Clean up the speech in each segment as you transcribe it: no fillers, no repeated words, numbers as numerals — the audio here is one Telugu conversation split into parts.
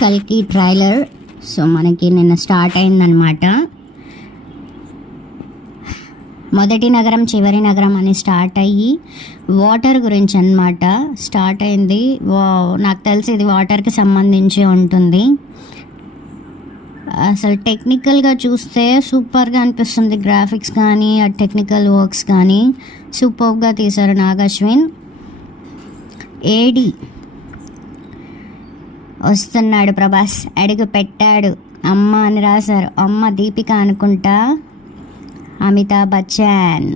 కల్కి ట్రైలర్. సో మనకి నిన్న స్టార్ట్ అయిందనమాట. మొదటి నగరం చివరి నగరం అని స్టార్ట్ అయ్యి వాటర్ గురించి అన్నమాట స్టార్ట్ అయింది. నాకు తెలిసి ఇది వాటర్కి సంబంధించి ఉంటుంది. అసలు టెక్నికల్గా చూస్తే సూపర్గా అనిపిస్తుంది. గ్రాఫిక్స్ కానీ ఆ టెక్నికల్ వర్క్స్ కానీ సూపర్గా తీశారు నాగ్ అశ్విన్. ఏడి వస్తున్నాడు ప్రభాస్, అడుగు పెట్టాడు. అమ్మ అని రాశారు, అమ్మ దీపిక అనుకుంటా. అమితాబ్ బచ్చన్,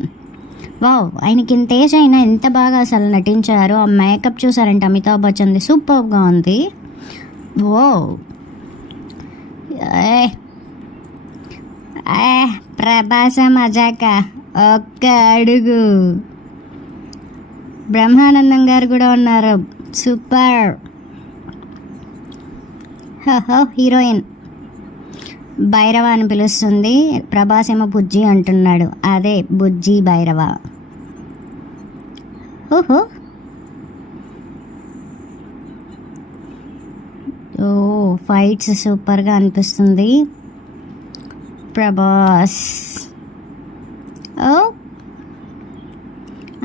వావ్, ఆయనకి ఇంత ఏజ్ అయినా ఎంత బాగా అసలు నటించారు. ఆ మేకప్ చూసారంటే అమితాబ్ బచ్చన్ది సూపర్గా ఉంది. ఓ ప్రభాస మజాక ఒక్క అడుగు. బ్రహ్మానందం గారు కూడా ఉన్నారు, సూపర్. హీరోయిన్ భైరవ అని పిలుస్తుంది, ప్రభాస్ ఏమో బుజ్జి అంటున్నాడు. అదే బుజ్జి భైరవ. ఓహో, ఓ ఫైట్స్ సూపర్గా అనిపిస్తుంది. ప్రభాస్, ఓ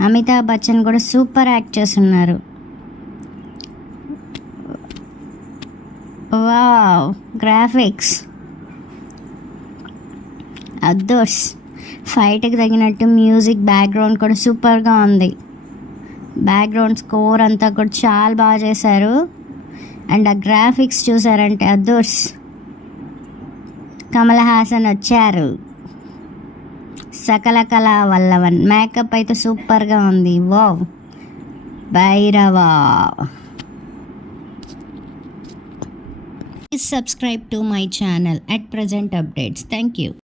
అమితాబ్ బచ్చన్ కూడా సూపర్ యాక్ట్ చేస్తున్నారు. వావ్, గ్రాఫిక్స్ అదర్స్. ఫైట్కి తగినట్టు మ్యూజిక్ బ్యాక్గ్రౌండ్ కూడా సూపర్గా ఉంది. బ్యాక్గ్రౌండ్ స్కోర్ అంతా కూడా చాలా బాగా చేశారు. అండ్ ఆ గ్రాఫిక్స్ చూసారంటే అదర్స్. కమల్ హాసన్ వచ్చారు, సకల కళా వల్లవన్. మేకప్ అయితే సూపర్గా ఉంది. Wow, Bhairava. Please subscribe to my channel at present updates. Thank you.